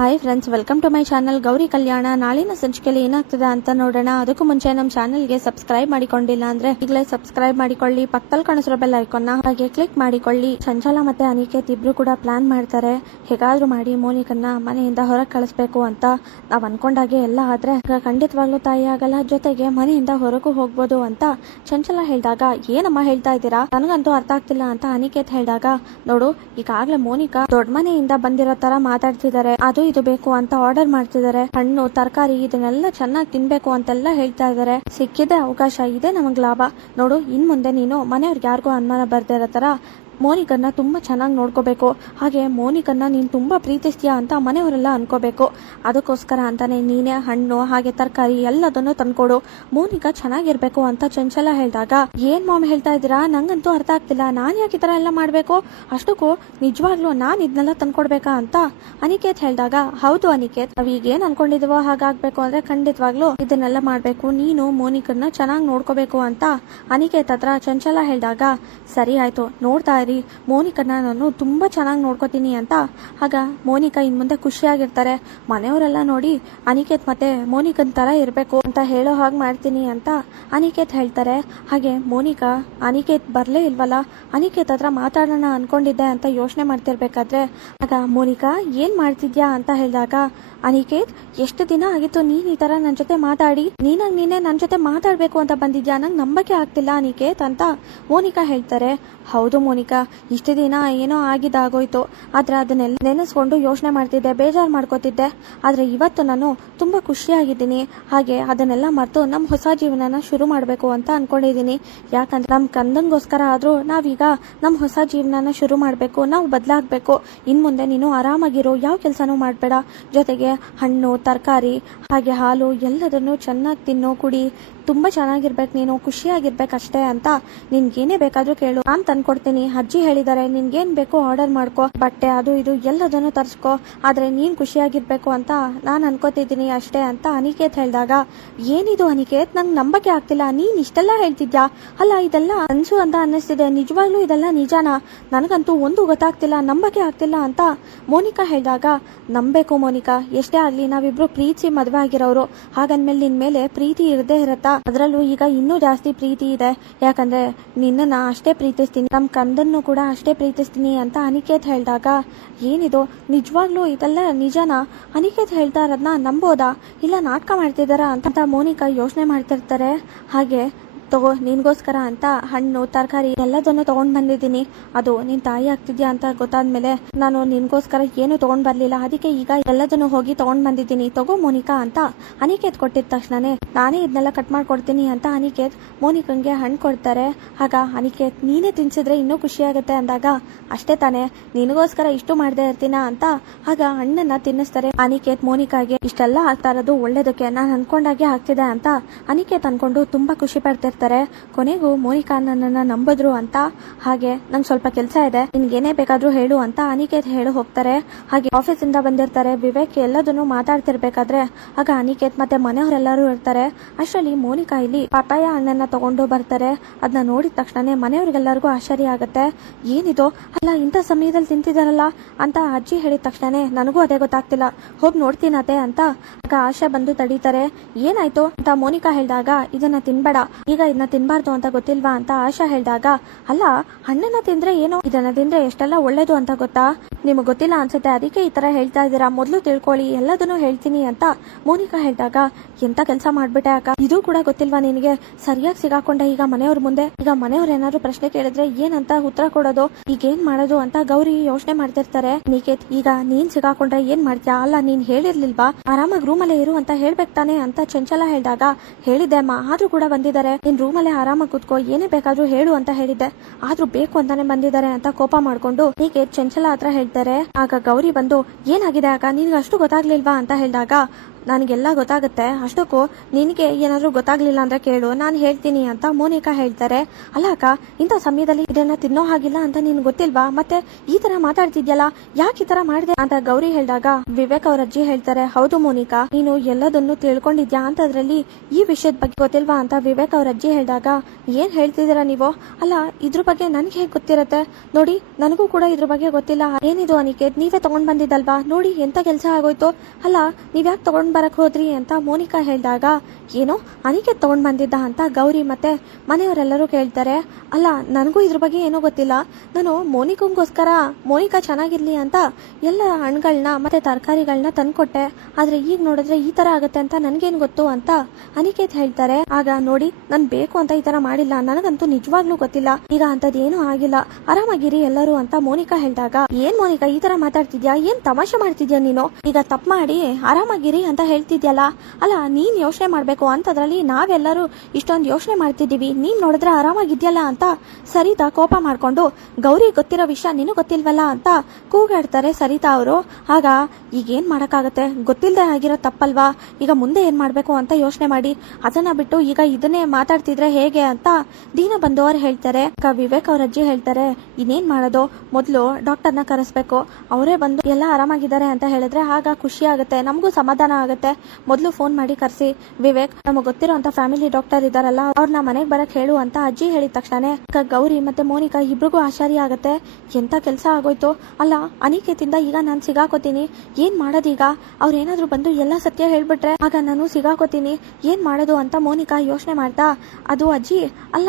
Hi friends, welcome to my channel. Gauri Kalyana ನಾಳಿನ ಸಂಚಿಕೆಯಲ್ಲಿ ಏನಾಗ್ತದೆ ಅಂತ ನೋಡೋಣ. ಅದಕ್ಕೂ ಮುಂಚೆ ನಮ್ಮ ಚಾನಲ್ಗೆ ಸಬ್ಸ್ಕ್ರೈಬ್ ಮಾಡಿಕೊಂಡಿಲ್ಲ ಅಂದ್ರೆ ಈಗಲೇ ಸಬ್ಸ್ಕ್ರೈಬ್ ಮಾಡಿಕೊಳ್ಳಿ. ಪಕ್ಕದಲ್ಲಿ ಕಾಣಿಸಿರೋ ಬೆಲ್ ಐಕಾನ್ನ ಹಾಗೆ ಕ್ಲಿಕ್ ಮಾಡಿಕೊಳ್ಳಿ. ಚಂಚಲ ಮತ್ತೆ ಅನಿಕೇತ್ ಇಬ್ರು ಕೂಡ ಪ್ಲಾನ್ ಮಾಡ್ತಾರೆ. ಹೇಗಾದ್ರೂ ಮಾಡಿ ಮೋನಿಕನ್ನ ಮನೆಯಿಂದ ಹೊರಗೆ ಕಳಿಸ್ಬೇಕು ಅಂತ. ನಾವ್ ಅನ್ಕೊಂಡಾಗೆ ಎಲ್ಲ ಆದ್ರೆ ಖಂಡಿತವಾಗ್ಲೂ ತಾಯಿ ಆಗಲ್ಲ, ಜೊತೆಗೆ ಮನೆಯಿಂದ ಹೊರಗೂ ಹೋಗ್ಬೋದು ಅಂತ ಚಂಚಲ ಹೇಳಿದಾಗ, ಏನಮ್ಮ ಹೇಳ್ತಾ ಇದ್ದೀರಾ, ನನಗಂತೂ ಅರ್ಥ ಆಗ್ತಿಲ್ಲ ಅಂತ ಅನಿಕೇತ್ ಹೇಳಿದಾಗ, ನೋಡು ಈಗಾಗ್ಲೇ ಮೋನಿಕಾ ದೊಡ್ಡ ಮನೆಯಿಂದ ಬಂದಿರೋ ತರ ಮಾತಾಡ್ತಿದ್ದಾರೆ. ಅದು ಇದು ಬೇಕು ಅಂತ ಆರ್ಡರ್ ಮಾಡ್ತಿದ್ದಾರೆ. ಹಣ್ಣು ತರಕಾರಿ ಇದನ್ನೆಲ್ಲ ಚೆನ್ನಾಗಿ ತಿನ್ಬೇಕು ಅಂತೆಲ್ಲ ಹೇಳ್ತಾ ಇದಾರೆ. ಸಿಕ್ಕಿದೆ ಅವಕಾಶ, ಇದೆ ನಮಗ್ ಲಾಭ. ನೋಡು, ಇನ್ ಮುಂದೆ ನೀನು ಮನೆಯವ್ರಿಗೆ ಯಾರಿಗೂ ಅನುಮಾನ ಬರ್ದೇ ಇರೋ ತರ ಮೋನಿಕನ್ನ ತುಂಬಾ ಚೆನ್ನಾಗಿ ನೋಡ್ಕೋಬೇಕು. ಹಾಗೆ ಮೋನಿಕನ್ನ ನೀನ್ ತುಂಬಾ ಪ್ರೀತಿಸ್ತೀಯಾ ಅಂತ ಮನೆಯವರೆಲ್ಲ ಅನ್ಕೋಬೇಕು. ಅದಕ್ಕೋಸ್ಕರ ಅಂತಾನೆ ನೀನೇ ಹಣ್ಣು ಹಾಗೆ ತರಕಾರಿ ಎಲ್ಲದನ್ನು ತಂದ್ಕೊಡು. ಮೋನಿಕಾ ಚೆನ್ನಾಗಿರ್ಬೇಕು ಅಂತ ಚಂಚಲ ಹೇಳಿದಾಗ, ಏನ್ ಮಾಮ್ ಹೇಳ್ತಾ ಇದ್ದೀರಾ, ನಂಗಂತೂ ಅರ್ಥ ಆಗ್ತಿಲ್ಲ. ನಾನ್ ಯಾಕೆ ಈ ತರ ಎಲ್ಲ ಮಾಡ್ಬೇಕು, ಅಷ್ಟಕ್ಕೂ ನಿಜವಾಗ್ಲೂ ನಾನ್ ಇದನ್ನೆಲ್ಲ ತಂದ್ಕೊಡ್ಬೇಕಾ ಅಂತ ಅನಿಕೇತ್ ಹೇಳಿದಾಗ, ಹೌದು ಅನಿಕೇತ್, ನಾವ್ ಈಗ ಏನ್ ಅನ್ಕೊಂಡಿದೀವೋ ಹಾಗಾಗ್ಬೇಕು ಅಂದ್ರೆ ಖಂಡಿತವಾಗ್ಲೂ ಇದನ್ನೆಲ್ಲ ಮಾಡ್ಬೇಕು. ನೀನು ಮೋನಿಕನ್ನ ಚೆನ್ನಾಗಿ ನೋಡ್ಕೋಬೇಕು ಅಂತ ಅನಿಕೇತ್ ಹತ್ರ ಚಂಚಲ ಹೇಳಿದಾಗ, ಸರಿ ಆಯ್ತು, ನೋಡ್ತಾ ಇರಿ, ಮೋನಿಕನ್ನ ನಾನು ತುಂಬಾ ಚೆನ್ನಾಗಿ ನೋಡ್ಕೋತೀನಿ ಅಂತ. ಆಗ ಮೋನಿಕಾ ಇನ್ ಮುಂದೆ ಖುಷಿಯಾಗಿರ್ತಾರೆ. ಮನೆಯವರೆಲ್ಲ ನೋಡಿ ಅನಿಕೇತ್ ಮತ್ತೆ ಮೋನಿಕನ್ ತರ ಇರ್ಬೇಕು ಅಂತ ಹೇಳೋ ಹಾಗೆ ಮಾಡ್ತೀನಿ ಅಂತ ಅನಿಕೇತ್ ಹೇಳ್ತಾರೆ. ಹಾಗೆ ಮೋನಿಕಾ ಅನಿಕೇತ್ ಬರ್ಲೇ ಇಲ್ವಲ್ಲ, ಅನಿಕೇತ್ ಹತ್ರ ಮಾತಾಡೋಣ ಅನ್ಕೊಂಡಿದ್ದೆ ಅಂತ ಯೋಚನೆ ಮಾಡ್ತಿರ್ಬೇಕಾದ್ರೆ ಆಗ ಮೋನಿಕಾ ಏನ್ ಮಾಡ್ತಿದ್ಯಾ ಅಂತ ಹೇಳಿದಾಗ, ಅನಿಕೇತ್ ಎಷ್ಟು ದಿನ ಆಗಿತ್ತು ನೀನ್ ಈ ತರ ನನ್ ಜೊತೆ ಮಾತಾಡಿ, ನೀನೇ ನನ್ ಜೊತೆ ಮಾತಾಡ್ಬೇಕು ಅಂತ ಬಂದಿದ್ಯಾ, ನಂಗೆ ನಂಬಕ್ಕೆ ಆಗ್ತಿಲ್ಲ ಅನಿಕೇತ್ ಅಂತ ಮೋನಿಕಾ ಹೇಳ್ತಾರೆ. ಹೌದು ಮೋನಿಕಾ, ಇಷ್ಟು ದಿನ ಏನೋ ಆಗಿದ್ದಾಗೋಯ್ತು, ಆದ್ರೆ ಅದನ್ನೆಲ್ಲ ನೆನೆಸ್ಕೊಂಡು ಯೋಚನೆ ಮಾಡ್ತಿದ್ದೆ, ಬೇಜಾರು ಮಾಡ್ಕೋತಿದ್ದೆ. ಆದ್ರೆ ಇವತ್ತು ನಾನು ತುಂಬಾ ಖುಷಿಯಾಗಿದ್ದೀನಿ. ಹಾಗೆ ಅದನ್ನೆಲ್ಲ ಮರೆತು ನಮ್ ಹೊಸ ಜೀವನನ ಶುರು ಮಾಡ್ಬೇಕು ಅಂತ ಅನ್ಕೊಂಡಿದೀನಿ. ಯಾಕಂದ್ರೆ ನಮ್ ಕಂದಂಗೋಸ್ಕರ ಆದ್ರೂ ನಾವೀಗ ನಮ್ ಹೊಸ ಜೀವನನ ಶುರು ಮಾಡ್ಬೇಕು, ನಾವು ಬದಲಾಗ್ಬೇಕು. ಇನ್ ಮುಂದೆ ನೀನು ಆರಾಮಾಗಿರೋ, ಯಾವ ಕೆಲ್ಸನೂ ಮಾಡ್ಬೇಡ, ಜೊತೆಗೆ ಹಣ್ಣು ತರಕಾರಿ ಹಾಗೆ ಹಾಲು ಎಲ್ಲದನ್ನು ಚೆನ್ನಾಗಿ ತಿನ್ನು, ಕುಡಿ, ತುಂಬಾ ಚೆನ್ನಾಗಿರ್ಬೇಕು, ನೀನು ಖುಷಿಯಾಗಿರ್ಬೇಕಷ್ಟೇ ಅಂತ. ನಿನ್ಗೇನೇ ಬೇಕಾದ್ರೂ ಕೇಳು, ನಾನ್ ತಂದ್ಕೊಡ್ತೀನಿ. ಅಜ್ಜಿ ಹೇಳಿದಾರೆ ನಿನ್ಗೇನ್ ಬೇಕು ಆರ್ಡರ್ ಮಾಡ್ಕೋ, ಬಟ್ಟೆ ಅದು ಇದು ಎಲ್ಲದನ್ನು ತರ್ಸ್ಕೋ, ಆದ್ರೆ ನೀನ್ ಖುಷಿಯಾಗಿರ್ಬೇಕು ಅಂತ ನಾನ್ ಅನ್ಕೋತಿದ್ದೀನಿ ಅಷ್ಟೇ ಅಂತ ಅನಿಕೇತ್ ಹೇಳಿದಾಗ, ಏನಿದು ಅನಿಕೇತ್, ನಂಗೆ ನಂಬಕ್ಕೆ ಆಗ್ತಿಲ್ಲ, ನೀನ್ ಇಷ್ಟೆಲ್ಲ ಹೇಳ್ತಿದ್ಯಾ, ಅಲ್ಲ ಇದೆಲ್ಲ ಅನ್ಸು ಅಂತ ಅನ್ನಿಸ್ತಿದೆ, ನಿಜವಾಗ್ಲೂ ಇದೆಲ್ಲ ನಿಜಾನಾ, ನನಗಂತೂ ಒಂದು ಗೊತ್ತಾಗ್ತಿಲ್ಲ, ನಂಬಕ್ಕೆ ಆಗ್ತಿಲ್ಲ ಅಂತ ಮೋನಿಕಾ ಹೇಳಿದಾಗ, ನಂಬೇಕು ಮೋನಿಕಾ, ಎಷ್ಟೇ ಆಗ್ಲಿ ನಾವಿಬ್ರು ಪ್ರೀತಿ ಮದ್ವೆ ಆಗಿರೋರು, ಹಾಗಂದ್ಮೇಲೆ ನಿನ್ ಮೇಲೆ ಪ್ರೀತಿ ಇರದೇ ಇರತ್ತಾ, ಅದ್ರಲ್ಲೂ ಈಗ ಇನ್ನೂ ಜಾಸ್ತಿ ಪ್ರೀತಿ ಇದೆ. ಯಾಕಂದ್ರೆ ನಿನ್ನ ಅಷ್ಟೇ ಪ್ರೀತಿಸ್ತೀನಿ, ನಮ್ ಕಂದನ್ನು ಕೂಡ ಅಷ್ಟೇ ಪ್ರೀತಿಸ್ತೀನಿ ಅಂತ ಅನಿಕೇತ್ ಹೇಳಿದಾಗ, ಏನಿದು ನಿಜವಾಗ್ಲೂ ಇದೆಲ್ಲ ನಿಜನಾ, ಅನಿಕೇತ್ ಹೇಳ್ತಾ ಇರೋದ್ನ ನಂಬೋದಾ ಇಲ್ಲ ನಾಟಕ ಮಾಡ್ತಿದಾರ ಅಂತ ಮೋನಿಕಾ ಯೋಚನೆ ಮಾಡ್ತಿರ್ತಾರೆ. ಹಾಗೆ ತಗೋ, ನಿನ್ಗೋಸ್ಕರ ಅಂತ ಹಣ್ಣು ತರಕಾರಿ ಎಲ್ಲದನ್ನು ತಗೊಂಡ್ ಬಂದಿದ್ದೀನಿ. ಅದು ನಿನ್ ತಾಯಿ ಆಗ್ತಿದ್ಯಾ ಅಂತ ಗೊತ್ತಾದ್ಮೇಲೆ ನಾನು ನಿನ್ಗೋಸ್ಕರ ಏನು ತಗೊಂಡ್ ಬರ್ಲಿಲ್ಲ, ಅದಕ್ಕೆ ಈಗ ಎಲ್ಲದನ್ನು ಹೋಗಿ ತಗೊಂಡ್ ಬಂದಿದ್ದೀನಿ, ತಗೋ ಮೋನಿಕಾ ಅಂತ ಅನಿಕೇತ್ ಕೊಟ್ಟಿದ ತಕ್ಷಣನೇ, ನಾನೇ ಇದನ್ನೆಲ್ಲ ಕಟ್ ಮಾಡ್ಕೊಡ್ತೀನಿ ಅಂತ ಅನಿಕೇತ್ ಮೋನಿಕಂಗೆ ಹಣ್ಣು ಕೊಡ್ತಾರೆ. ಆಗ ಅನಿಕೇತ್, ನೀನೇ ತಿನ್ಸಿದ್ರೆ ಇನ್ನೂ ಖುಷಿ ಆಗುತ್ತೆ ಅಂದಾಗ, ಅಷ್ಟೇ ತಾನೇ, ನಿನಗೋಸ್ಕರ ಇಷ್ಟು ಮಾಡದೆ ಇರ್ತೀನ ಅಂತ ಆಗ ಹಣ್ಣನ್ನ ತಿನ್ನಿಸ್ತಾರೆ. ಅನಿಕೇತ್ ಮೋನಿಕಾಗೆ ಇಷ್ಟೆಲ್ಲ ಆಗ್ತಾ ಇರೋದು ಒಳ್ಳೇದಕ್ಕೆ, ನಾನು ಅನ್ಕೊಂಡಾಗೆ ಆಗ್ತಿದೆ ಅಂತ ಅನಿಕೇತ್ ಅನ್ಕೊಂಡು ತುಂಬಾ ಖುಷಿ ಪಡ್ತಿರ್ತಾರೆ. ಕೊನೆಗೂ ಮೋನಿಕಾ ನನ್ನನ್ನ ನಂಬಿದ್ರು ಅಂತ. ಹಾಗೆ ನಂಗೆ ಸ್ವಲ್ಪ ಕೆಲಸ ಇದೆ, ನಿನ್ಗೇನೇ ಬೇಕಾದ್ರೂ ಹೇಳು ಅಂತ ಅನಿಕೇತ್ ಹೇಳು ಹೋಗ್ತಾರೆ. ಹಾಗೆ ಆಫೀಸ್ ಇಂದ ಬಂದಿರ್ತಾರೆ ವಿವೇಕ್, ಎಲ್ಲದನ್ನು ಮಾತಾಡ್ತಿರ್ಬೇಕಾದ್ರೆ ಆಗ ಅನಿಕೇತ್ ಮತ್ತೆ ಮನೆಯವರೆಲ್ಲರೂ ಇರ್ತಾರೆ. ಅಷ್ಟರಲ್ಲಿ ಮೋನಿಕಾ ಇಲ್ಲಿ ಪಪಾಯ ಹಣ್ಣನ್ನ ತಗೊಂಡು ಬರ್ತಾರೆ. ಅದನ್ನ ನೋಡಿದ ತಕ್ಷಣ ಮನೆಯವ್ರಿಗೆಲ್ಲರಿಗೂ ಆಶ್ಚರ್ಯ ಆಗುತ್ತೆ. ಏನಿದು, ಅಲ್ಲ ಇಂಥ ಸಮಯದಲ್ಲಿ ತಿಂತಿದಾರಲ್ಲ ಅಂತ ಅಜ್ಜಿ ಹೇಳಿದ ತಕ್ಷಣ ನನಗೂ ಅದೇ ಗೊತ್ತಾಗ್ತಿಲ್ಲ, ಹೋಗಿ ನೋಡ್ತೀನತೆ ಅಂತ ಆಗ ಆಶಾ ಬಂದು ತಡೀತಾರೆ. ಏನಾಯ್ತು ಅಂತ ಮೋನಿಕಾ ಹೇಳಿದಾಗ, ಇದನ್ನ ತಿನ್ಬೇಡ, ಈಗ ಇದನ್ನ ತಿನ್ಬಾರ್ದು ಅಂತ ಗೊತ್ತಿಲ್ವಾ ಅಂತ ಆಶಾ ಹೇಳಿದಾಗ, ಅಲ್ಲ ಹಣ್ಣನ್ನ ತಿಂದ್ರೆ ಏನು, ಇದನ್ನ ತಿಂದ್ರೆ ಎಷ್ಟೆಲ್ಲ ಒಳ್ಳೇದು ಅಂತ ಗೊತ್ತಾ, ನಿಮಗ್ ಗೊತ್ತಿಲ್ಲ ಅನ್ಸುತ್ತೆ, ಅದಕ್ಕೆ ಈ ತರ ಹೇಳ್ತಾ ಇದ್ದೀರಾ, ಮೊದ್ಲು ತಿಳ್ಕೊಳ್ಳಿ, ಎಲ್ಲದನ್ನು ಹೇಳ್ತೀನಿ ಅಂತ ಮೋನಿಕಾ ಹೇಳಿದಾಗ, ಎಂತ ಕೆಲಸ ಮಾಡ್ಬಿಟ್ಟೆ ಅಕ್ಕ, ಇದು ಕೂಡ ಗೊತ್ತಿಲ್ವಾ ನಿನಗೆ, ಸರಿಯಾಗಿ ಸಿಗಾಕೊಂಡೆ ಈಗ ಮನೆಯವ್ರ ಮುಂದೆ, ಈಗ ಮನೆಯವ್ರು ಏನಾದ್ರು ಪ್ರಶ್ನೆ ಕೇಳಿದ್ರೆ ಏನಂತ ಉತ್ತರ ಕೊಡೋದು, ಈಗ ಏನ್ ಮಾಡೋದು ಅಂತ ಗೌರಿ ಯೋಚನೆ ಮಾಡ್ತಿರ್ತಾರೆ. ನಿಕೇತ್, ಈಗ ನೀನ್ ಸಿಗಾಕೊಂಡ್ರೆ ಏನ್ ಮಾಡ್ತೀಯಾ, ಅಲ್ಲ ನೀನ್ ಹೇಳಿರ್ಲಿಲ್ವಾ ಆರಾಮಾಗಿ ರೂಮಲ್ಲೇ ಇರು ಅಂತ ಹೇಳ್ಬೇಕು ತಾನೆ ಅಂತ ಚಂಚಲ ಹೇಳಿದಾಗ, ಹೇಳಿದ್ದೆ ಅಮ್ಮ, ಆದ್ರೂ ಕೂಡ ಬಂದಿದ್ದಾರೆ, ನಿನ್ ರೂಮಲ್ಲೇ ಆರಾಮಾಗಿ ಕೂತ್ಕೋ, ಏನೇ ಬೇಕಾದ್ರೂ ಹೇಳು ಅಂತ ಹೇಳಿದ್ದೆ, ಆದ್ರೂ ಬೇಕು ಅಂತಾನೆ ಬಂದಿದ್ದಾರೆ ಅಂತ ಕೋಪ ಮಾಡ್ಕೊಂಡು ನಿಕೇತ್ ಚಂಚಲ ಹತ್ರ ಹೇಳ್ತಾರೆ. ಆಗ ಗೌರಿ ಬಂದು, ಏನಾಗಿದೆ ಅಕ್ಕ, ನಿನ್ಗೆ ಅಷ್ಟು ಗೊತ್ತಾಗ್ಲಿಲ್ವಾ ಅಂತ ಹೇಳಿದಾಗ, ನನಗೆಲ್ಲ ಗೊತ್ತಾಗುತ್ತೆ. ಅಷ್ಟಕ್ಕೂ ನಿನಗೆ ಏನಾದರೂ ಗೊತ್ತಾಗ್ಲಿಲ್ಲ ಅಂದ್ರೆ ಕೇಳು, ನಾನು ಹೇಳ್ತೀನಿ ಅಂತ ಮೋನಿಕಾ ಹೇಳ್ತಾರೆ. ಅಲ್ಲ ಅಕ್ಕ, ಇಂಥ ಸಮಯದಲ್ಲಿ ಇದನ್ನ ತಿನ್ನೋ ಹಾಗಿಲ್ಲ ಅಂತ ನಿನ್ಗೆ ಗೊತ್ತಿಲ್ವಾ? ಮತ್ತೆ ಈ ತರ ಮಾತಾಡ್ತಿದ್ಯಲ್ಲ, ಯಾಕೆ ಈ ತರ ಮಾಡಿದೆ ಅಂತ ಗೌರಿ ಹೇಳಿದಾಗ ವಿವೇಕ್ ಅವ್ರ ಅಜ್ಜಿ ಹೇಳ್ತಾರೆ, ಹೌದು ಮೋನಿಕಾ, ನೀನು ಎಲ್ಲದನ್ನು ತಿಳ್ಕೊಂಡಿದ್ಯಾ ಅಂತದ್ರಲ್ಲಿ ಈ ವಿಷಯದ ಬಗ್ಗೆ ಗೊತ್ತಿಲ್ವಾ ಅಂತ ವಿವೇಕ್ ಅವ್ರ ಅಜ್ಜಿ ಹೇಳಿದಾಗ, ಏನ್ ಹೇಳ್ತಿದ್ದೀರಾ ನೀವು? ಅಲ್ಲ, ಇದ್ರ ಬಗ್ಗೆ ನನ್ಗೆ ಹೇಗೆ ಗೊತ್ತಿರತ್ತೆ? ನೋಡಿ, ನನಗೂ ಕೂಡ ಇದ್ರ ಬಗ್ಗೆ ಗೊತ್ತಿಲ್ಲ. ಏನಿದು ಅನಿಕೇತ್, ನೀವೇ ತಗೊಂಡ್ ಬಂದಿದ್ದಲ್ವಾ? ನೋಡಿ ಎಂತ ಕೆಲಸ ಆಗೋಯ್ತು. ಅಲ್ಲ, ನೀವ್ಯಾಕೆ ತಗೊಂಡ್ ಬರಕ್ ಹೋದ್ರಿ ಅಂತ ಮೋನಿಕಾ ಹೇಳಿದಾಗ, ಏನೋ ಅನಿಕೇತ್ ತಗೊಂಡ್ ಬಂದಿದ್ದ ಅಂತ ಗೌರಿ ಮತ್ತೆ ಮನೆಯವರೆಲ್ಲರೂ ಕೇಳ್ತಾರೆ. ಅಲ್ಲ, ನನಗೂ ಇದ್ರ ಬಗ್ಗೆ ಏನೂ ಗೊತ್ತಿಲ್ಲ. ನಾನು ಮೋನಿಕಂಗೋಸ್ಕರ ಮೋನಿಕಾ ಚೆನ್ನಾಗಿರ್ಲಿ ಅಂತ ಎಲ್ಲ ಹಣ್ಣುಗಳನ್ನ ಮತ್ತೆ ತರಕಾರಿಗಳನ್ನ ತಂದ್ಕೊಟ್ಟೆ. ಆದ್ರೆ ಈಗ ನೋಡಿದ್ರೆ ಈ ತರ ಆಗತ್ತೆ ಅಂತ ನನ್ಗೇನ್ ಗೊತ್ತು ಅಂತ ಅನಿಕೇತ್ ಹೇಳ್ತಾರೆ. ಆಗ ನೋಡಿ, ನನ್ ಬೇಕು ಅಂತ ಈ ತರ ಮಾಡಿಲ್ಲ, ನನಗಂತೂ ನಿಜವಾಗ್ಲೂ ಗೊತ್ತಿಲ್ಲ, ಈಗ ಅಂತದೇನು ಆಗಿಲ್ಲ, ಆರಾಮಾಗಿರಿ ಎಲ್ಲರೂ ಅಂತ ಮೋನಿಕಾ ಹೇಳಿದಾಗ, ಏನ್ ಮೋನಿಕಾ ಈ ತರ ಮಾತಾಡ್ತಿದ್ಯಾ? ಏನ್ ತಮಾಷೆ ಮಾಡ್ತಿದ್ಯಾ ನೀನು? ಈಗ ತಪ್ಪು ಮಾಡಿ ಆರಾಮಾಗಿರಿ ಅಂತ ಹೇಳ್ತಿದ್ಯಲ್ಲ. ಅಲ್ಲ, ನೀನ್ ಯೋಚನೆ ಮಾಡ್ಬೇಕು ಅಂತದ್ರಲ್ಲಿ ನಾವೆಲ್ಲರೂ ಇಷ್ಟೊಂದು ಯೋಚನೆ ಮಾಡ್ತಿದೀವಿ, ನೀನ್ ನೋಡಿದ್ರೆ ಆರಾಮಾಗಿದ್ಯಲ್ಲ ಅಂತ ಸರಿತಾ ಕೋಪ ಮಾಡ್ಕೊಂಡು, ಗೌರಿ ಗೊತ್ತಿರೋ ವಿಷಯ ನೀನು ಗೊತ್ತಿಲ್ವಲ್ಲ ಅಂತ ಕೂಗಾಡ್ತಾರೆ ಸರಿತಾ ಅವರು. ಆಗ ಈಗೇನ್ ಮಾಡಕ್ಕಾಗತ್ತೆ, ಗೊತ್ತಿಲ್ಲದೆ ಆಗಿರೋ ತಪ್ಪಲ್ವಾ? ಈಗ ಮುಂದೆ ಏನ್ ಮಾಡ್ಬೇಕು ಅಂತ ಯೋಚನೆ ಮಾಡಿ, ಅದನ್ನ ಬಿಟ್ಟು ಈಗ ಇದನ್ನೇ ಮಾತಾಡ್ತಿದ್ರೆ ಹೇಗೆ ಅಂತ ದೀನ ಬಂದವರು ಹೇಳ್ತಾರೆ. ವಿವೇಕ್ ಅವ್ರ ಅಜ್ಜಿ ಹೇಳ್ತಾರೆ, ಇನ್ನೇನ್ ಮಾಡೋದು, ಮೊದ್ಲು ಡಾಕ್ಟರ್ನ ಕರೆಸ್ಬೇಕು, ಅವರೇ ಬಂದು ಎಲ್ಲ ಆರಾಮಾಗಿದ್ದಾರೆ ಅಂತ ಹೇಳಿದ್ರೆ ಆಗ ಖುಷಿ ಆಗುತ್ತೆ, ನಮಗೂ ಸಮಾಧಾನ ಆಗುತ್ತೆ. ಮೊದ್ಲು ಫೋನ್ ಮಾಡಿ ಕರ್ಸಿ ವಿವೇಕ್, ನಮಗ್ ಗೊತ್ತಿರೋ ಅಂತ ಫ್ಯಾಮಿಲಿ ಡಾಕ್ಟರ್ ಇದಾರಲ್ಲ ಅವ್ರನ್ನ ಮನೆಗ್ ಬರಕ್ ಹೇಳು ಅಂತ ಅಜ್ಜಿ ಹೇಳಿದ ತಕ್ಷಣ ಗೌರಿ ಮತ್ತೆ ಮೋನಿಕಾ ಇಬ್ರಿಗೂ ಆಶ್ಚರ್ಯ ಆಗುತ್ತೆ. ಎಂತ ಕೆಲಸ ಆಗೋಯ್ತು. ಅಲ್ಲ, ಅನಿಕೇತಿಂದ ಈಗ ನಾನು ಸಿಗಾಕೋತೀನಿ, ಏನ್ ಮಾಡೋದೀಗ? ಅವ್ರೇನಾದ್ರು ಬಂದು ಎಲ್ಲ ಸತ್ಯ ಹೇಳ್ಬಿಟ್ರೆ ಆಗ ನಾನು ಸಿಗಾಕೋತೀನಿ, ಏನ್ ಮಾಡೋದು ಅಂತ ಮೋನಿಕಾ ಯೋಚನೆ ಮಾಡ್ತಾ, ಅದು ಅಜ್ಜಿ, ಅಲ್ಲ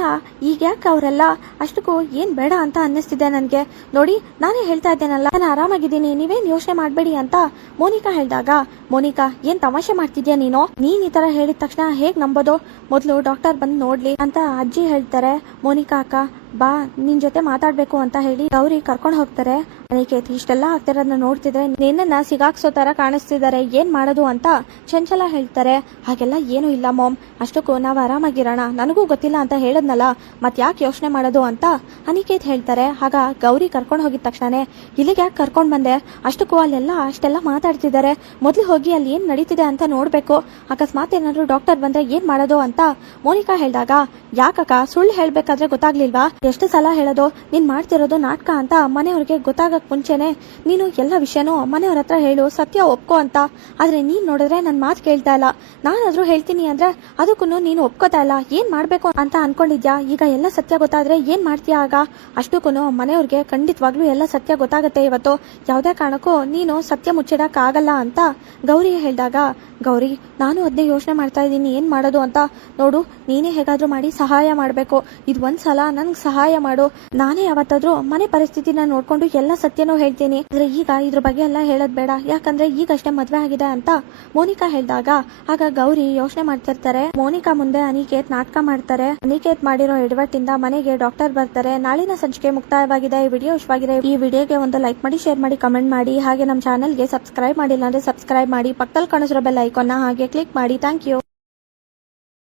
ಈಗ ಯಾಕೆ ಅವರೆಲ್ಲ ಅಷ್ಟಕ್ಕೂ ಏನ್ ಬೇಡ ಅಂತ ಅನ್ನಿಸ್ತಿದೆ ನನ್ಗೆ. ನೋಡಿ, ನಾನೇ ಹೇಳ್ತಾ ಇದ್ದೇನಲ್ಲ, ನಾನು ಆರಾಮಾಗಿದ್ದೀನಿ, ನೀವೇನ್ ಯೋಚನೆ ಮಾಡ್ಬೇಡಿ ಅಂತ ಮೋನಿಕಾ ಹೇಳಿದಾಗ, ಮೋನಿಕಾ ಏನ್ ತಮಾಷೆ ಮಾಡ್ತಿದ್ಯಾ ನೀನು? ನೀನ್ ಈ ತರ ಹೇಳಿದ ತಕ್ಷಣ ಹೇಗ್ ನಂಬೋದು? ಮೊದ್ಲು ಡಾಕ್ಟರ್ ಬಂದು ನೋಡ್ಲಿ ಅಂತ ಅಜ್ಜಿ ಹೇಳ್ತಾರೆ. ಮೋನಿಕಾ ಅಕ್ಕ ಬಾ, ನಿನ್ ಜೊತೆ ಮಾತಾಡ್ಬೇಕು ಅಂತ ಹೇಳಿ ಗೌರಿ ಕರ್ಕೊಂಡು ಹೋಗ್ತಾರೆ. ಅನಿಕೇತ್ ಇಷ್ಟೆಲ್ಲ ಆಗ್ತಿರೋದನ್ನ ನೋಡ್ತಿದ್ರೆ ನಿನ್ನ ಸಿಗಾಕ್ಸೋ ತರ ಕಾಣಿಸ್ತಿದ್ದಾರೆ, ಏನ್ ಮಾಡೋದು ಅಂತ ಚಂಚಲ ಹೇಳ್ತಾರೆ. ಹಾಗೆಲ್ಲ ಏನು ಇಲ್ಲ ಮಾಮ್, ಅಷ್ಟಕ್ಕೂ ನಾವು ಆರಾಮಾಗಿರೋಣ, ನನಗೂ ಗೊತ್ತಿಲ್ಲ ಅಂತ ಹೇಳದ್ನಲ್ಲ, ಮತ್ ಯಾಕೆ ಯೋಚನೆ ಮಾಡೋದು ಅಂತ ಅನಿಕೇತ್ ಹೇಳ್ತಾರೆ. ಆಗ ಗೌರಿ ಕರ್ಕೊಂಡು ಹೋಗಿದ ತಕ್ಷಣ ಇಲ್ಲಿಗೆ ಯಾಕೆ ಕರ್ಕೊಂಡ್ ಬಂದೆ? ಅಷ್ಟಕ್ಕೂ ಅಲ್ಲೆಲ್ಲ ಅಷ್ಟೆಲ್ಲ ಮಾತಾಡ್ತಿದ್ದಾರೆ, ಮೊದ್ಲು ಹೋಗಿ ಅಲ್ಲಿ ಏನ್ ನಡೀತಿದೆ ಅಂತ ನೋಡ್ಬೇಕು, ಅಕಸ್ಮಾತ್ ಏನಾದ್ರು ಡಾಕ್ಟರ್ ಬಂದ್ರೆ ಏನ್ ಮಾಡೋದು ಅಂತ ಮೋನಿಕಾ ಹೇಳಿದಾಗ, ಯಾಕಕ್ಕ ಸುಳ್ಳು ಹೇಳ್ಬೇಕಾದ್ರೆ ಗೊತ್ತಾಗ್ಲಿಲ್ವಾ? ಎಷ್ಟು ಸಲ ಹೇಳೋದು, ನೀನ್ ಮಾಡ್ತಿರೋದು ನಾಟಕ ಅಂತ ಮನೆಯವ್ರಿಗೆ ಗೊತ್ತಾಗಕ್ ಮುಂಚೆನೆ ನೀನು ಎಲ್ಲ ವಿಷಯನೂ ಮನೆಯವ್ರ ಹತ್ರ ಹೇಳು, ಸತ್ಯ ಒಪ್ಕೋ ಅಂತ. ಆದ್ರೆ ನೀನ್ ನೋಡಿದ್ರೆ ನನ್ ಮಾತು ಕೇಳ್ತಾ ಇಲ್ಲ, ನಾನಾದ್ರೂ ಹೇಳ್ತೀನಿ ಅಂದ್ರೆ ಅದಕ್ಕೂ ನೀನು ಒಪ್ಕೋತಾ ಇಲ್ಲ, ಏನ್ ಮಾಡ್ಬೇಕು ಅಂತ ಅನ್ಕೊಂಡಿದ್ಯಾ? ಈಗ ಎಲ್ಲ ಸತ್ಯ ಗೊತ್ತಾದ್ರೆ ಏನ್ ಮಾಡ್ತೀಯ? ಆಗ ಅಷ್ಟಕ್ಕೂ ಮನೆಯವ್ರಿಗೆ ಖಂಡಿತವಾಗ್ಲೂ ಎಲ್ಲ ಸತ್ಯ ಗೊತ್ತಾಗತ್ತೆ ಇವತ್ತು, ಯಾವ್ದೇ ಕಾರಣಕ್ಕೂ ನೀನು ಸತ್ಯ ಮುಚ್ಚಿಡಕ್ ಆಗಲ್ಲ ಅಂತ ಗೌರಿ ಹೇಳಿದಾಗ, ಗೌರಿ ನಾನು ಅದನ್ನೇ ಯೋಚನೆ ಮಾಡ್ತಾ ಇದ್ದೀನಿ, ಏನ್ ಮಾಡೋದು ಅಂತ. ನೋಡು, ನೀನೇ ಹೇಗಾದ್ರೂ ಮಾಡಿ ಸಹಾಯ ಮಾಡ್ಬೇಕು, ಇದು ಒಂದ್ಸಲ ನನ್ಗೆ ಸಹಾಯ ಮಾಡು, ನಾನೇ ಯಾವತ್ತಾದ್ರೂ ಮನೆ ಪರಿಸ್ಥಿತಿನ ನೋಡ್ಕೊಂಡು ಎಲ್ಲ ಸತ್ಯನೂ ಹೇಳ್ತೀನಿ. ಆದ್ರೆ ಈಗ ಇದ್ರ ಬಗ್ಗೆ ಎಲ್ಲ ಹೇಳೋದ್ ಬೇಡ, ಯಾಕಂದ್ರೆ ಈಗಷ್ಟೇ ಮದ್ವೆ ಆಗಿದೆ ಅಂತ ಮೋನಿಕಾ ಹೇಳಿದಾಗ, ಆಗ ಗೌರಿ ಯೋಚನೆ ಮಾಡ್ತಿರ್ತಾರೆ. ಮೋನಿಕಾ ಮುಂದೆ ಅನಿಕೇತ್ ನಾಟಕ ಮಾಡ್ತಾರೆ. ಅನಿಕೇತ್ ಮಾಡಿರೋ ಎಡವಟ್ಟಿಂದ ಮನೆಗೆ ಡಾಕ್ಟರ್ ಬರ್ತಾರೆ. ನಾಳಿನ ಸಂಚಿಕೆ ಮುಕ್ತಾಯವಾಗಿದೆ. ಈ ವಿಡಿಯೋ ಇಷ್ಟವಾಗಿದೆ, ಈ ವಿಡಿಯೋಗೆ ಒಂದು ಲೈಕ್ ಮಾಡಿ, ಶೇರ್ ಮಾಡಿ, ಕಮೆಂಟ್ ಮಾಡಿ, ಹಾಗೆ ನಮ್ಮ ಚಾನಲ್ಗೆ ಸಬ್ಸ್ಕ್ರೈಬ್ ಮಾಡಿಲ್ಲ ಅಂದ್ರೆ ಸಬ್ಸ್ಕ್ರೈಬ್ ಮಾಡಿ, ಪಕ್ಕದಲ್ಲಿ ಕಾಣಿಸಿರೋ ಬೆಲ್ ಐಕಾನ್ನ ಹಾಗೆ ಕ್ಲಿಕ್ ಮಾಡಿ. Thank you.